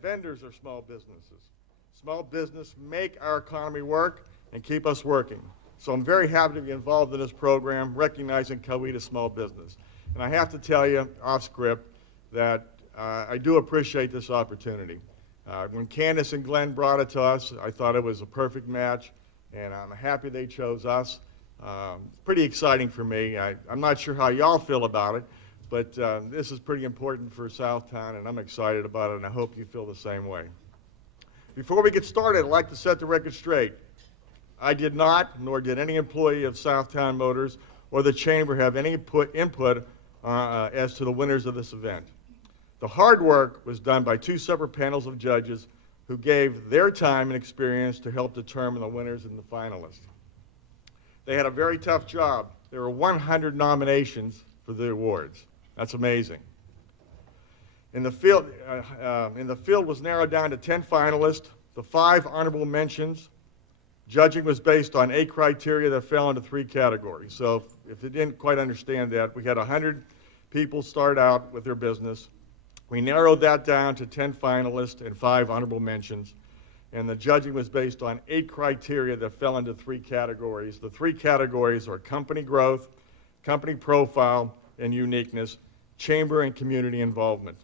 vendors are small businesses. Small business make our economy work and keep us working. So I'm very happy to be involved in this program, recognizing Coweta small business. And I have to tell you, off script, that I do appreciate this opportunity. When Candace and Glenn brought it to us, I thought it was a perfect match, and I'm happy they chose us. It's pretty exciting for me. I'm not sure how y'all feel about it, but this is pretty important for Southtowne, and I'm excited about it, and I hope you feel the same way. Before we get started, I'd like to set the record straight. I did not, nor did any employee of Southtowne Motors or the Chamber have any input as to the winners of this event. The hard work was done by two separate panels of judges who gave their time and experience to help determine the winners and the finalists. They had a very tough job. There were 100 nominations for the awards. That's amazing. In the field was narrowed down to 10 finalists, the 5 honorable mentions. Judging was based on 8 criteria that fell into 3 categories. So if you didn't quite understand that, we had 100 people start out with their business. We narrowed that down to 10 finalists and 5 honorable mentions. And the judging was based on 8 criteria that fell into 3 categories. The 3 categories are company growth, company profile and uniqueness, chamber and community involvement.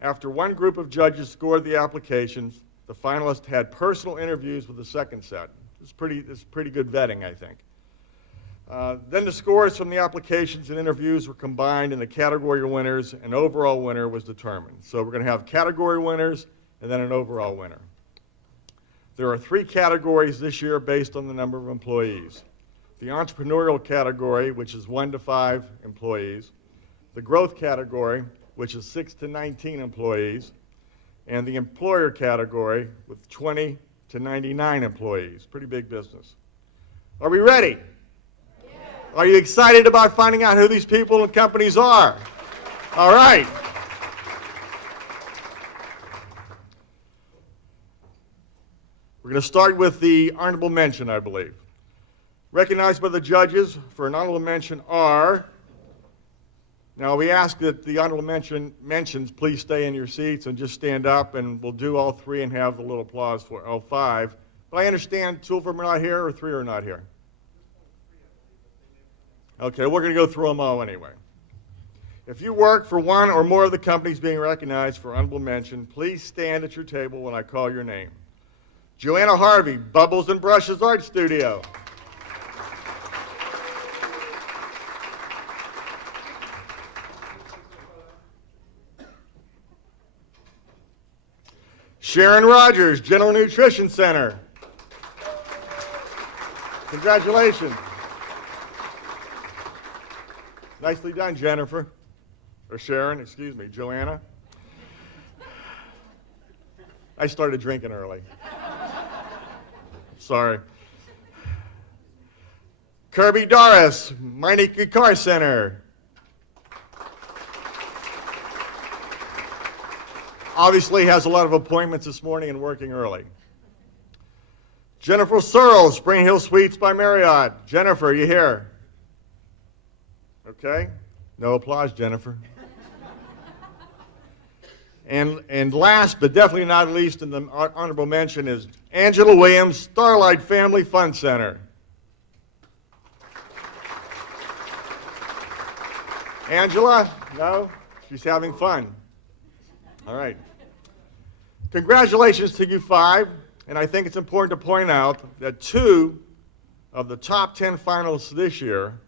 After one group of judges scored the applications, the finalists had personal interviews with the second set. It's pretty good vetting, I think. Then the scores from the applications and interviews were combined, and the category winners and overall winner was determined. So we're going to have category winners and then an overall winner. There are 3 categories this year based on the number of employees. The entrepreneurial category, which is 1 to 5 employees. The growth category, which is 6 to 19 employees. And the employer category with 20 to 99 employees. Pretty big business. Are we ready? Yeah. Are you excited about finding out who these people and companies are? All right. We're going to start with the honorable mention, I believe. Recognized by the judges for an honorable mention are, now we ask that the honorable mentions please stay in your seats and just stand up, and we'll do all 3 and have a little applause for all 5. But I understand 2 of them are not here or 3 are not here. Okay, we're going to go through them all anyway. If you work for one or more of the companies being recognized for honorable mention, please stand at your table when I call your name. Joanna Harvey, Bubbles and Brushes Art Studio. Sharon Rogers, General Nutrition Center. Congratulations. Nicely done, Jennifer. Or Sharon, excuse me, Joanna. I started drinking early. Sorry. Kirby Doris, Meineke Car Center. Obviously has a lot of appointments this morning and working early. Jennifer Searle, Spring Hill Suites by Marriott. Jennifer, you here? Okay. No applause, Jennifer. And last, but definitely not least in the honorable mention, is Angela Williams, Starlight Family Fun Center. Angela? No? She's having fun. All right. Congratulations to you 5, and I think it's important to point out that 2 of the top 10 finalists this year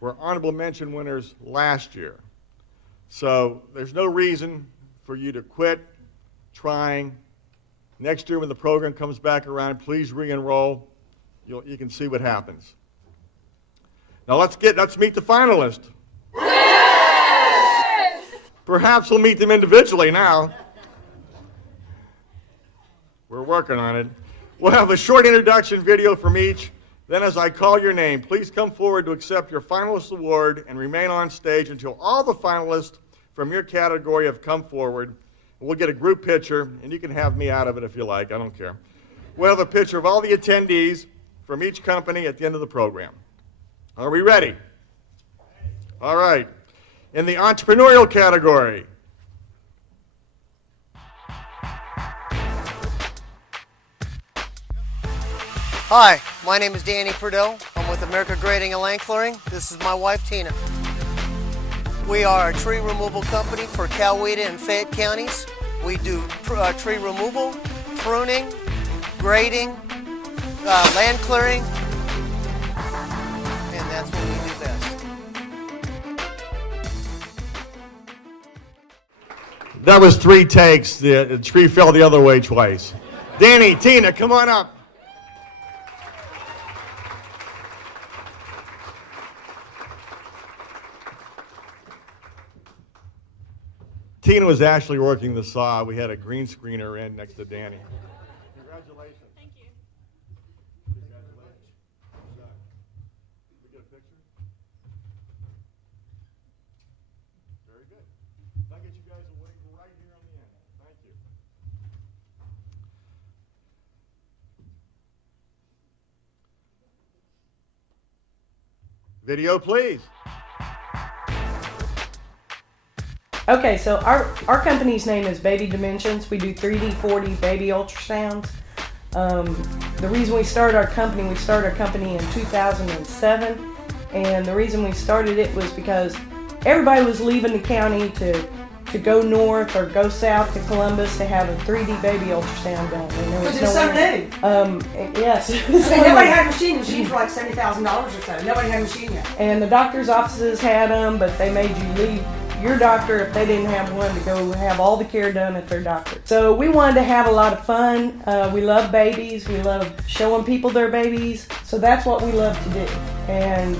were honorable mention winners last year. So there's no reason for you to quit trying. Next year when the program comes back around, please re-enroll. You can see what happens. Now let's meet the finalists. Perhaps we'll meet them individually now. We're working on it. We'll have a short introduction video from each. Then as I call your name, please come forward to accept your finalist award and remain on stage until all the finalists from your category have come forward. We'll get a group picture, and you can have me out of it if you like. I don't care. We'll have a picture of all the attendees from each company at the end of the program. Are we ready? All right. In the entrepreneurial category, Hi, my name is Danny Purdell. I'm with America Grading and Land Clearing. This is my wife, Tina. We are a tree removal company for Coweta and Fayette counties. We do tree removal, pruning, grading, land clearing, and that's what we do best. That was 3 takes. The tree fell the other way twice. Danny, Tina, come on up. Tina was actually working the saw. We had a green screener in next to Danny. Congratulations. Thank you. Congratulations. We get a picture? Very good. I'll get you guys a wave right here on the end. Thank you. Video, please. Okay, so our company's name is Baby Dimensions. We do 3D, 4D baby ultrasounds. The reason we started our company in 2007, and the reason we started it was because everybody was leaving the county to go north or go south to Columbus to have a 3D baby ultrasound done. Because it's so new. Yes. And nobody had a machine. Machines were like $70,000 or so. Nobody had a machine yet. And the doctor's offices had them, but they made you leave your doctor if they didn't have one to go have all the care done at their doctor. So we wanted to have a lot of fun. We love babies. We love showing people their babies. So that's what we love to do. And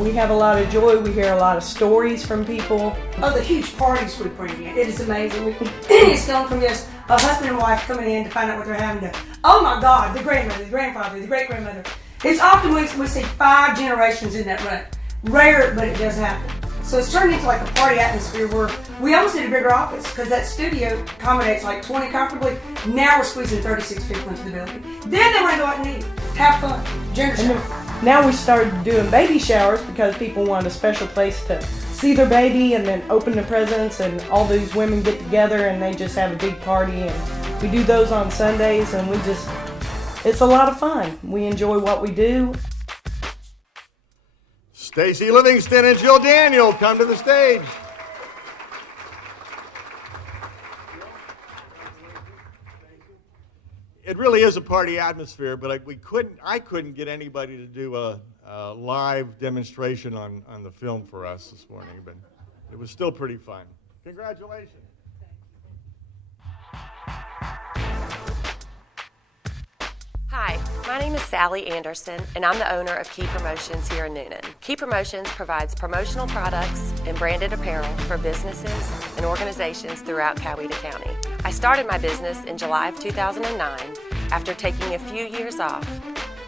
we have a lot of joy. We hear a lot of stories from people. Oh, the huge parties we bring in. It is amazing. It's gone from just a husband and wife coming in to find out what they're having to, oh my God, the grandmother, the grandfather, the great-grandmother. It's often we see 5 generations in that run. Rare, but it does happen. So it's turned into like a party atmosphere where we almost need a bigger office because that studio accommodates like 20 comfortably. Now we're squeezing 36 people into the building. Then they want to go out and eat, have fun, gender show. Now we started doing baby showers because people want a special place to see their baby and then open the presents, and all these women get together and they just have a big party, and we do those on Sundays, and it's a lot of fun. We enjoy what we do. Stacy Livingston and Jill Daniel, come to the stage. It really is a party atmosphere, but I couldn't get anybody to do a live demonstration on the film for us this morning, but it was still pretty fun. Congratulations. Hi, my name is Sally Anderson, and I'm the owner of Key Promotions here in Newnan. Key Promotions provides promotional products and branded apparel for businesses and organizations throughout Coweta County. I started my business in July of 2009 after taking a few years off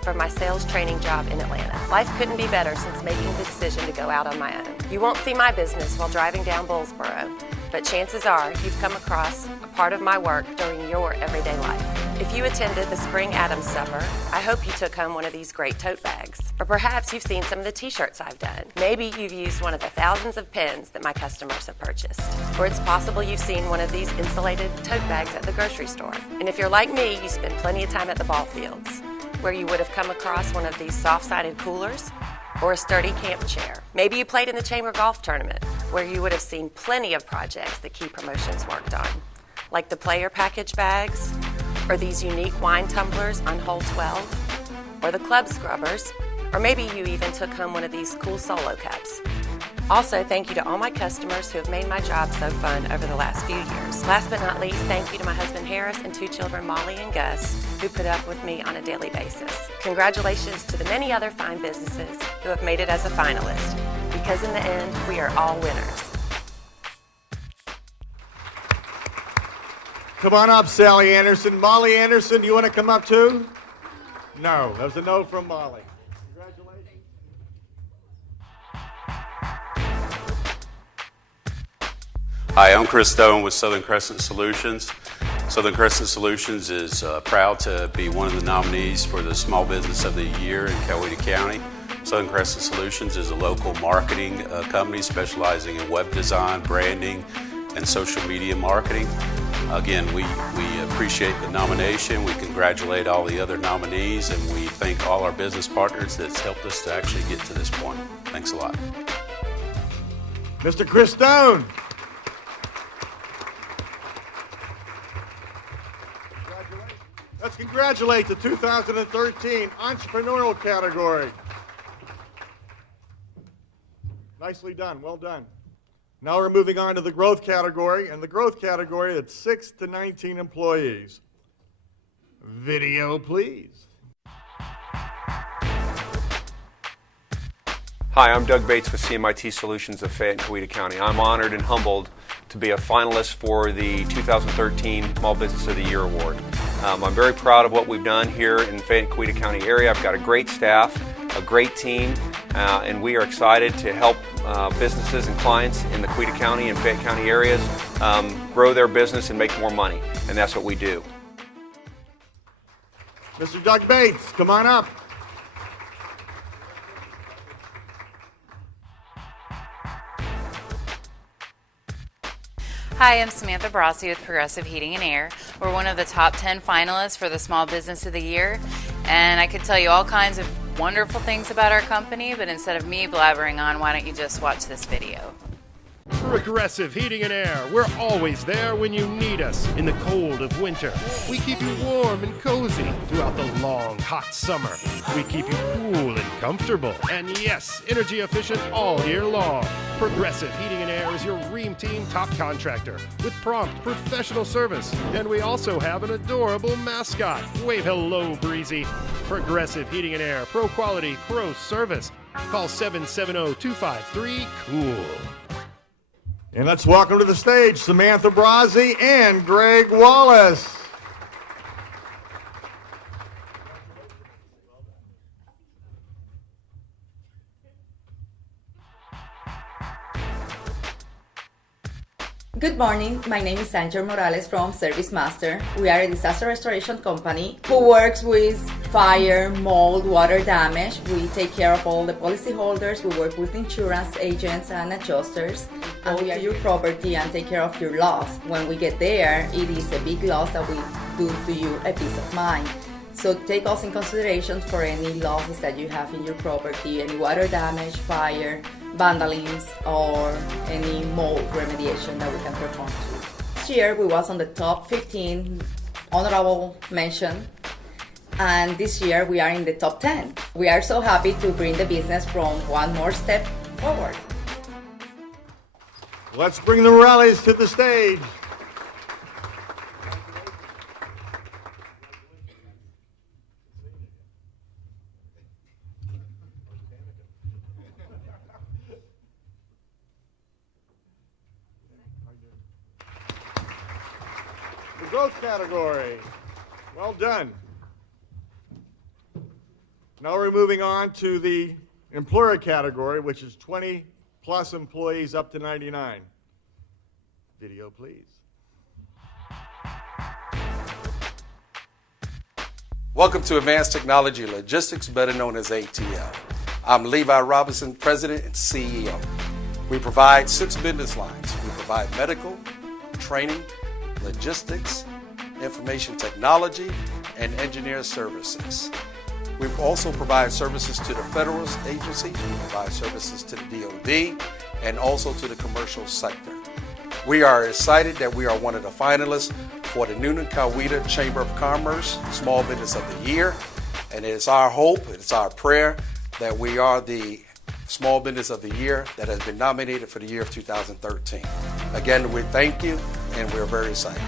from my sales training job in Atlanta. Life couldn't be better since making the decision to go out on my own. You won't see my business while driving down Bullsboro, but chances are you've come across a part of my work during your everyday life. If you attended the Spring Adams Supper, I hope you took home one of these great tote bags. Or perhaps you've seen some of the t-shirts I've done. Maybe you've used one of the thousands of pens that my customers have purchased. Or it's possible you've seen one of these insulated tote bags at the grocery store. And if you're like me, you spend plenty of time at the ball fields, where you would have come across one of these soft-sided coolers or a sturdy camp chair. Maybe you played in the Chamber Golf Tournament, where you would have seen plenty of projects that Key Promotions worked on, like the player package bags, or these unique wine tumblers on hole 12, or the club scrubbers, or maybe you even took home one of these cool solo cups. Also, thank you to all my customers who have made my job so fun over the last few years. Last but not least, thank you to my husband Harris and 2 children, Molly and Gus, who put up with me on a daily basis. Congratulations to the many other fine businesses who have made it as a finalist, because in the end, we are all winners. Come on up, Sally Anderson. Molly Anderson, do you want to come up too? No, that was a no from Molly. Congratulations. Hi, I'm Chris Stone with Southern Crescent Solutions. Southern Crescent Solutions is proud to be one of the nominees for the Small Business of the Year in Coweta County. Southern Crescent Solutions is a local marketing company specializing in web design, branding, and social media marketing. Again, we appreciate the nomination. We congratulate all the other nominees, and we thank all our business partners that's helped us to actually get to this point. Thanks a lot. Mr. Chris Stone. Let's congratulate the 2013 entrepreneurial category. Nicely done, well done. Now we're moving on to the growth category, and the growth category that's 6 to 19 employees. Video, please. Hi, I'm Doug Bates with CMIT Solutions of Fayette and Coweta County. I'm honored and humbled to be a finalist for the 2013 Small Business of the Year Award. I'm very proud of what we've done here in Fayette and Coweta County area. I've got a great staff, a great team, and we are excited to help businesses and clients in the Coweta County and Fayette County areas grow their business and make more money, and that's what we do. Mr. Doug Bates, come on up. Hi, I'm Samantha Brossi with Progressive Heating and Air. We're one of the top 10 finalists for the Small Business of the Year, and I could tell you all kinds of wonderful things about our company, but instead of me blabbering on, why don't you just watch this video? Progressive Heating and Air. We're always there when you need us in the cold of winter. We keep you warm and cozy throughout the long, hot summer. We keep you cool and comfortable. And yes, energy efficient all year long. Progressive Heating and Air is your Ream Team top contractor with prompt professional service. And we also have an adorable mascot. Wave hello, Breezy. Progressive Heating and Air. Pro quality, pro service. Call 770-253-COOL. And let's welcome to the stage Samantha Brossi and Greg Wallace. Good morning, my name is Angel Morales from Service Master. We are a disaster restoration company who works with fire, mold, water damage. We take care of all the policyholders. We work with insurance agents and adjusters. And we are your property and take care of your loss. When we get there, it is a big loss that we do to you a peace of mind. So take us in consideration for any losses that you have in your property, any water damage, fire, vandalism, or any mold remediation that we can perform too. This year we was on the top 15 honorable mention, and this year we are in the top 10. We are so happy to bring the business from one more step forward. Let's bring the Morales to the stage. The growth category. Well done. Now we're moving on to the employer category, which is 20 plus employees up to 99. Video, please. Welcome to Advanced Technology Logistics, better known as ATL. I'm Levi Robinson, President and CEO. We provide 6 business lines. We provide medical, training, logistics, information technology, and engineer services. We also provide services to the federal agencies, we provide services to the DoD, and also to the commercial sector. We are excited that we are one of the finalists for the Nulink Chamber of Commerce Small Business of the Year, and it's our hope, it's our prayer that we are the Small Business of the Year that has been nominated for the year of 2013. Again, we thank you, and we're very excited.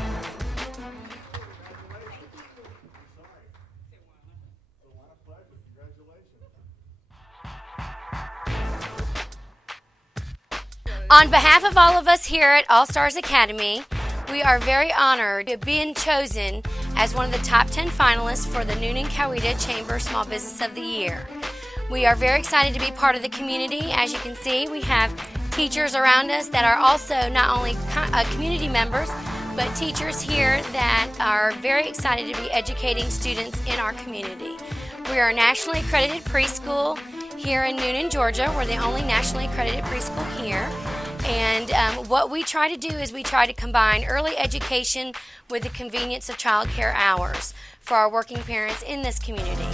On behalf of all of us here at All Stars Academy, we are very honored to be chosen as one of the top 10 finalists for the Nulink Chamber Small Business of the Year. We are very excited to be part of the community. As you can see, we have teachers around us that are also not only community members, but teachers here that are very excited to be educating students in our community. We are a nationally accredited preschool here in Newnan, Georgia. We're the only nationally accredited preschool here. And what we try to do is we try to combine early education with the convenience of childcare hours for our working parents in this community.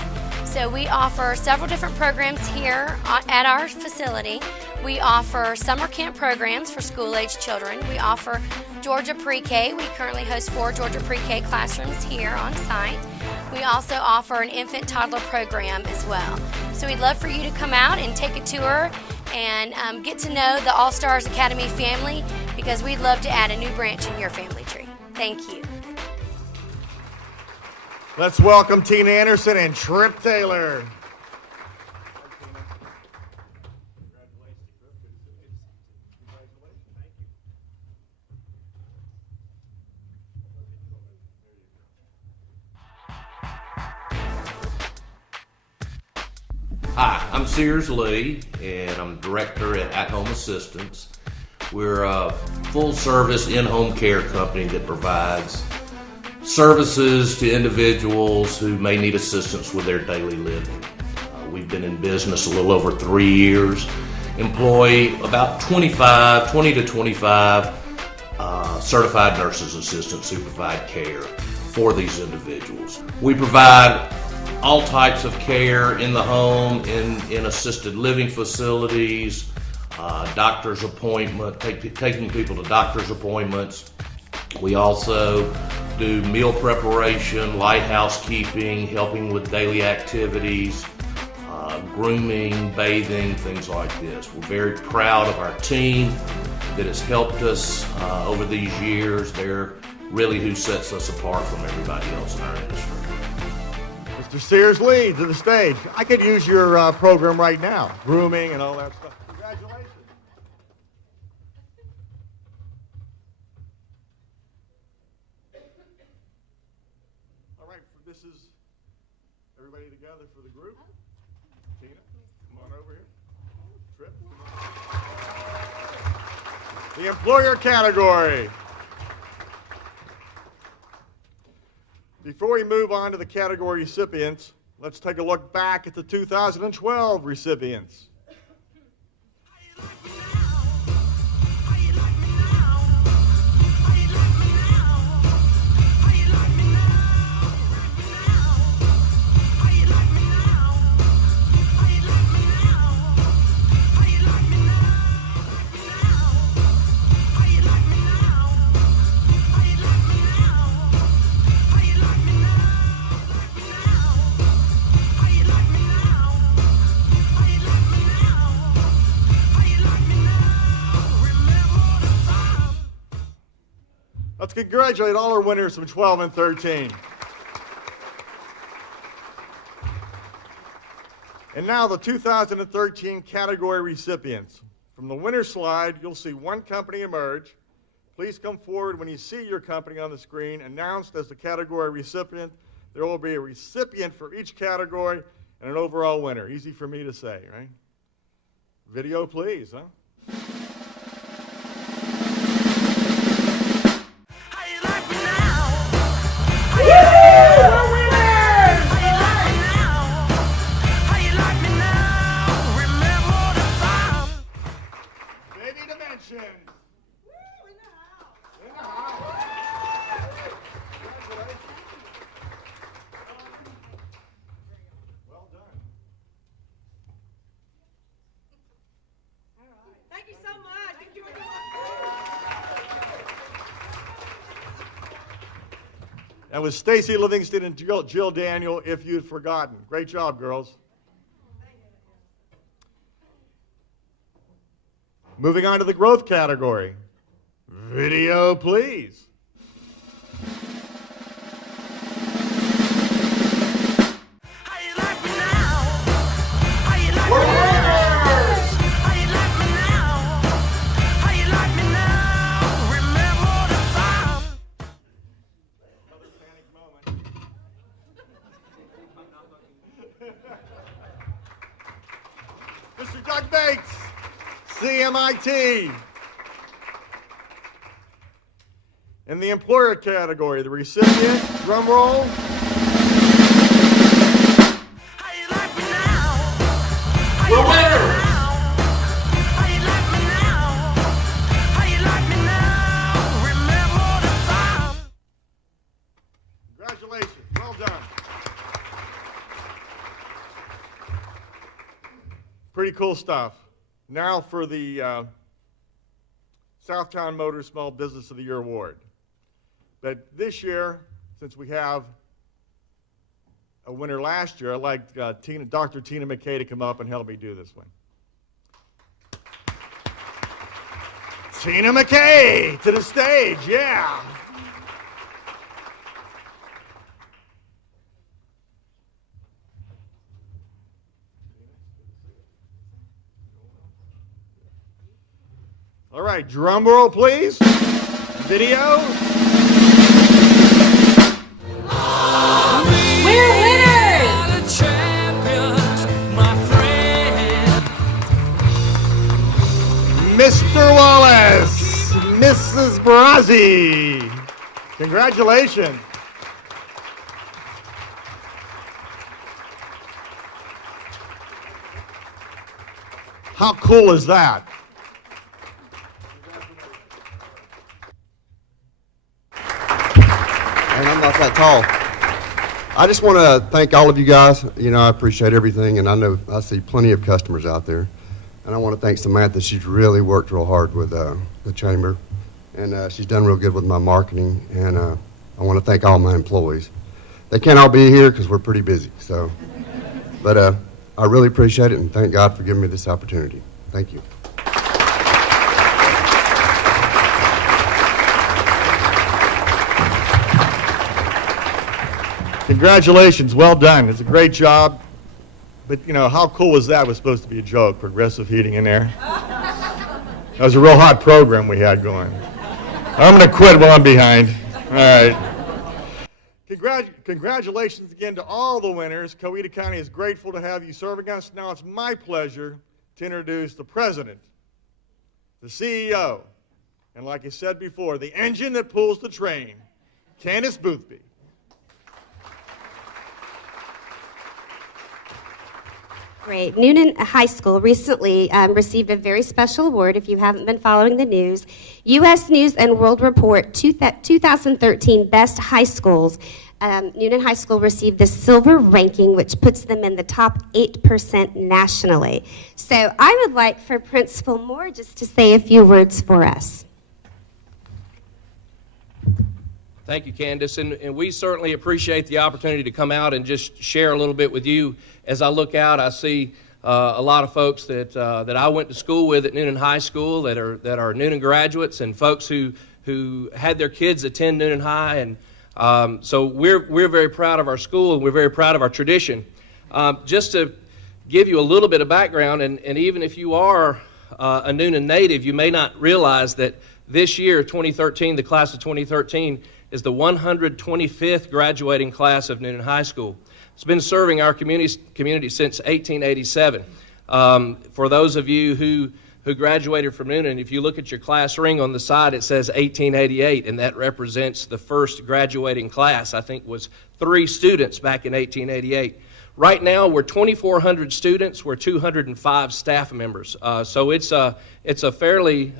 So we offer several different programs here at our facility. We offer summer camp programs for school-age children. We offer Georgia Pre-K. We currently host 4 Georgia Pre-K classrooms here on site. We also offer an infant toddler program as well. So we'd love for you to come out and take a tour and get to know the All Stars Academy family, because we'd love to add a new branch in your family tree. Thank you. Let's welcome Tina Anderson and Trip Taylor. Hi, I'm Sears Lee, and I'm director at Home Assistance. We're a full-service in-home care company that provides services to individuals who may need assistance with their daily living. We've been in business a little over 3 years, employ about 20 to 25 certified nurses assistants who provide care for these individuals. We provide all types of care in the home, in assisted living facilities, doctor's appointment, taking people to doctor's appointments. We also do meal preparation, light housekeeping, helping with daily activities, grooming, bathing, things like this. We're very proud of our team that has helped us over these years. They're really who sets us apart from everybody else in our industry. Mr. Sears Lee, to the stage. I could use your program right now, grooming and all that stuff. Congratulations. All right, this is everybody together for the group. Tina, come on over here. Trip, come on. The employer category. Before we move on to the category recipients, let's take a look back at the 2012 recipients. Let's congratulate all our winners from 12 and 13. And now the 2013 category recipients. From the winner slide, you'll see one company emerge. Please come forward when you see your company on the screen announced as the category recipient. There will be a recipient for each category and an overall winner. Easy for me to say, right? Video, please, huh? That was Stacy Livingston and Jill Daniel, If You'd Forgotten. Great job, girls. Moving on to the growth category. Video, please. Mr. Doug Bates, CMIT. In the employer category, the recipient, drum roll. We're winners. Congratulations. Well done. Pretty cool stuff. Now for the Southtowne Motors Small Business of the Year Award. But this year, since we have a winner last year, I'd like Dr. Tina McKay to come up and help me do this one. Tina McKay to the stage, yeah. All right, drum roll, please. Video. We're winners! Mr. Wallace, Mrs. Brazzi. Congratulations. How cool is that? And I'm not that tall. I just want to thank all of you guys. You know, I appreciate everything, and I know I see plenty of customers out there. And I want to thank Samantha. She's really worked real hard with the chamber, and she's done real good with my marketing. And I want to thank all my employees. They can't all be here because we're pretty busy. So, but I really appreciate it, and thank God for giving me this opportunity. Thank you. Congratulations, well done. It's a great job. But, you know, how cool was that? It was supposed to be a joke, Progressive Heating and Air. That was a real hot program we had going. I'm going to quit while I'm behind. All right. Congratulations again to all the winners. Coweta County is grateful to have you serving us. Now it's my pleasure to introduce the president, the CEO, and like I said before, the engine that pulls the train, Candace Boothby. Great. Newnan High School recently received a very special award, if you haven't been following the news. U.S. News and World Report 2013 Best High Schools. Newnan High School received the silver ranking, which puts them in the top 8% nationally. So I would like for Principal Moore just to say a few words for us. Thank you, Candace, and we certainly appreciate the opportunity to come out and just share a little bit with you. As I look out, I see a lot of folks that I went to school with at Newnan High School that are Newnan graduates, and folks who had their kids attend Newnan High, and so we're very proud of our school, and we're very proud of our tradition. Just to give you a little bit of background, and even if you are a Newnan native, you may not realize that this year, 2013, the class of 2013, is the 125th graduating class of Newnan High School. It's been serving our community since 1887. For those of you who graduated from Newnan, if you look at your class ring on the side, it says 1888, and that represents the first graduating class. I think was 3 students back in 1888. Right now, we're 2,400 students. We're 205 staff members. So it's a fairly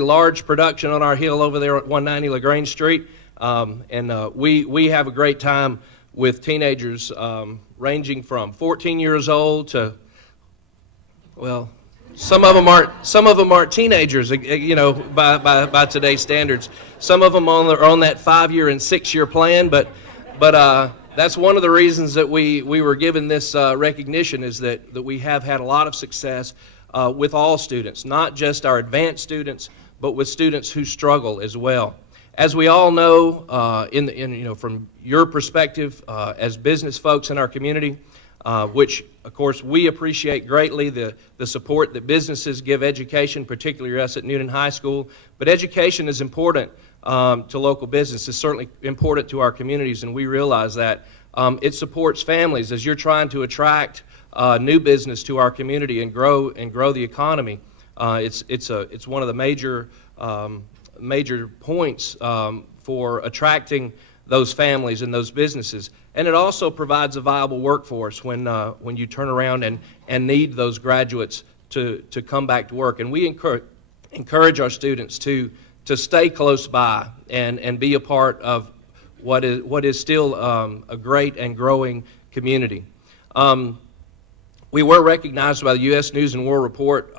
large production on our hill over there at 190 LaGrange Street. And we have a great time with teenagers ranging from 14 years old to, well, some of them aren't teenagers, you know, by today's standards. Some of them are on that 5-year and 6-year plan, but that's one of the reasons that we were given this recognition, is that we have had a lot of success with all students, not just our advanced students, but with students who struggle as well. As we all know, you know, from your perspective as business folks in our community, which of course we appreciate greatly, the support that businesses give education, particularly us at Newnan High School. But education is important to local business. It's certainly important to our communities, and we realize that. It supports families as you're trying to attract new business to our community and grow the economy. It's one of the major points for attracting those families and those businesses. And it also provides a viable workforce when you turn around and need those graduates to come back to work. And we encourage our students to stay close by and be a part of what is still a great and growing community. We were recognized by the U.S. News and World Report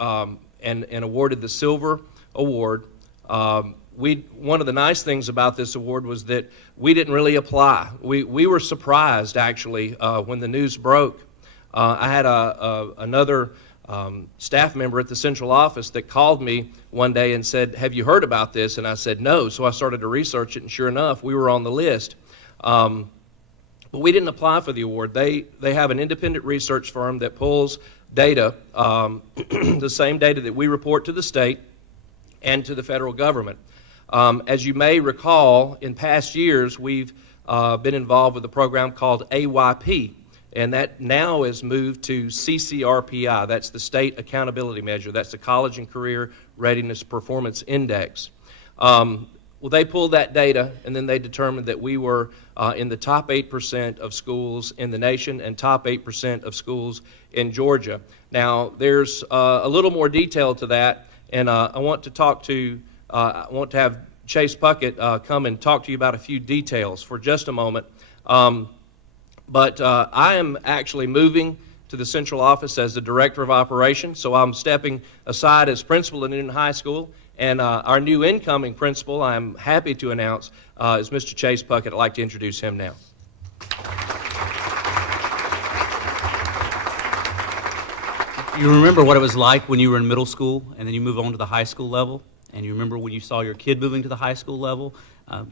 and awarded the Silver Award. One of the nice things about this award was that we didn't really apply. We were surprised, actually, when the news broke. I had another staff member at the central office that called me one day and said, "Have you heard about this?" And I said, "No." So I started to research it, and sure enough, we were on the list. But we didn't apply for the award. They have an independent research firm that pulls data, the same data that we report to the state and to the federal government. As you may recall, in past years, we've been involved with a program called AYP, and that now is moved to CCRPI. That's the State Accountability Measure. That's the College and Career Readiness Performance Index. Well, they pulled that data, and then they determined that we were in the top 8% of schools in the nation and top 8% of schools in Georgia. Now, there's a little more detail to that, and I want to have Chase Puckett come and talk to you about a few details for just a moment. But I am actually moving to the central office as the Director of Operations, so I'm stepping aside as principal at Newnan High School. And our new incoming principal, I'm happy to announce, is Mr. Chase Puckett. I'd like to introduce him now. You remember what it was like when you were in middle school and then you move on to the high school level? And you remember when you saw your kid moving to the high school level?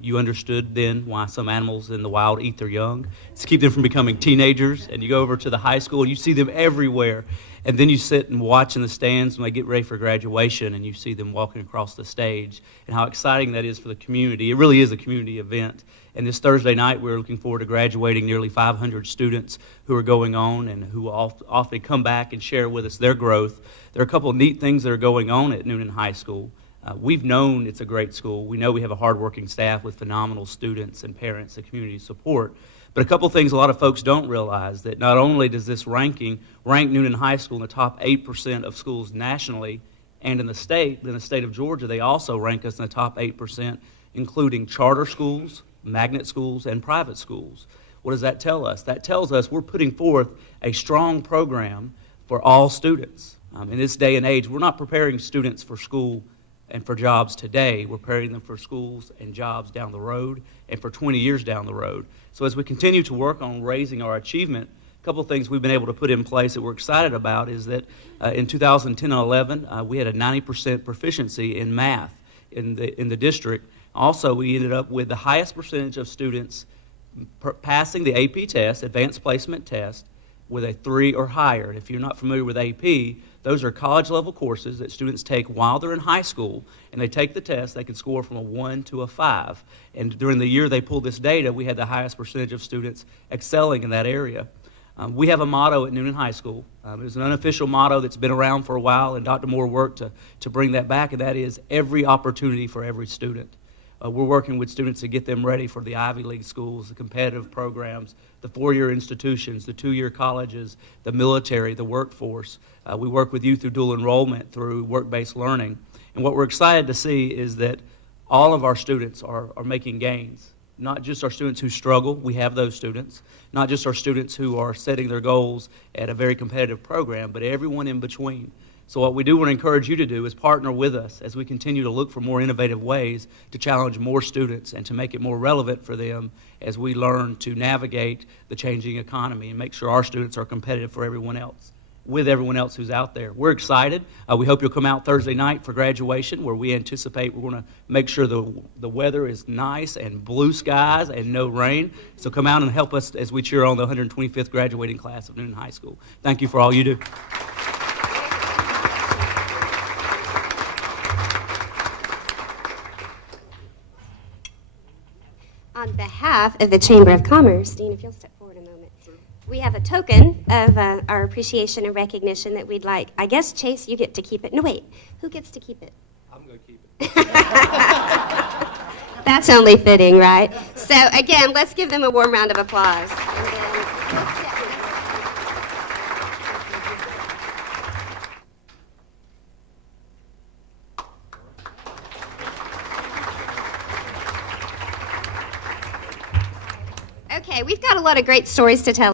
You understood then why some animals in the wild eat their young. It's to keep them from becoming teenagers. And you go over to the high school and you see them everywhere. And then you sit and watch in the stands when they get ready for graduation and you see them walking across the stage and how exciting that is for the community. It really is a community event. And this Thursday night, we're looking forward to graduating nearly 500 students who are going on and who will often come back and share with us their growth. There are a couple of neat things that are going on at Newnan High School. We've known it's a great school. We know we have a hardworking staff with phenomenal students and parents and community support. But a couple things a lot of folks don't realize, that not only does this ranking rank Newnan High School in the top 8% of schools nationally and in the state of Georgia, they also rank us in the top 8%, including charter schools, magnet schools, and private schools. What does that tell us? That tells us we're putting forth a strong program for all students. In this day and age, we're not preparing students for school and for jobs today. We're preparing them for schools and jobs down the road and for 20 years down the road. So as we continue to work on raising our achievement, a couple of things we've been able to put in place that we're excited about is that in 2010 and 11, we had a 90% proficiency in math in the district. Also, we ended up with the highest percentage of students passing the AP test, Advanced Placement Test, with a 3 or higher. And if you're not familiar with AP, those are college-level courses that students take while they're in high school, and they take the test. They can score from a 1 to a 5. And during the year they pulled this data, we had the highest percentage of students excelling in that area. We have a motto at Newnan High School. It was an unofficial motto that's been around for a while, and Dr. Moore worked to bring that back, and that is every opportunity for every student. We're working with students to get them ready for the Ivy League schools, the competitive programs, the 4-year institutions, the 2-year colleges, the military, the workforce. We work with youth through dual enrollment, through work-based learning. And what we're excited to see is that all of our students are making gains. Not just our students who struggle, we have those students. Not just our students who are setting their goals at a very competitive program, but everyone in between. So what we do want to encourage you to do is partner with us as we continue to look for more innovative ways to challenge more students and to make it more relevant for them as we learn to navigate the changing economy and make sure our students are competitive for everyone else, with everyone else who's out there. We're excited. We hope you'll come out Thursday night for graduation, where we anticipate we're going to make sure the weather is nice and blue skies and no rain. So come out and help us as we cheer on the 125th graduating class of Newnan High School. Thank you for all you do. On behalf of the Chamber of Commerce, Dean, if you'll step forward a moment. We have a token of our appreciation and recognition that we'd like. I guess, Chase, you get to keep it. No, wait. Who gets to keep it? I'm going to keep it. That's only fitting, right? So, again, let's give them a warm round of applause. Okay, we've got a lot of great stories to tell.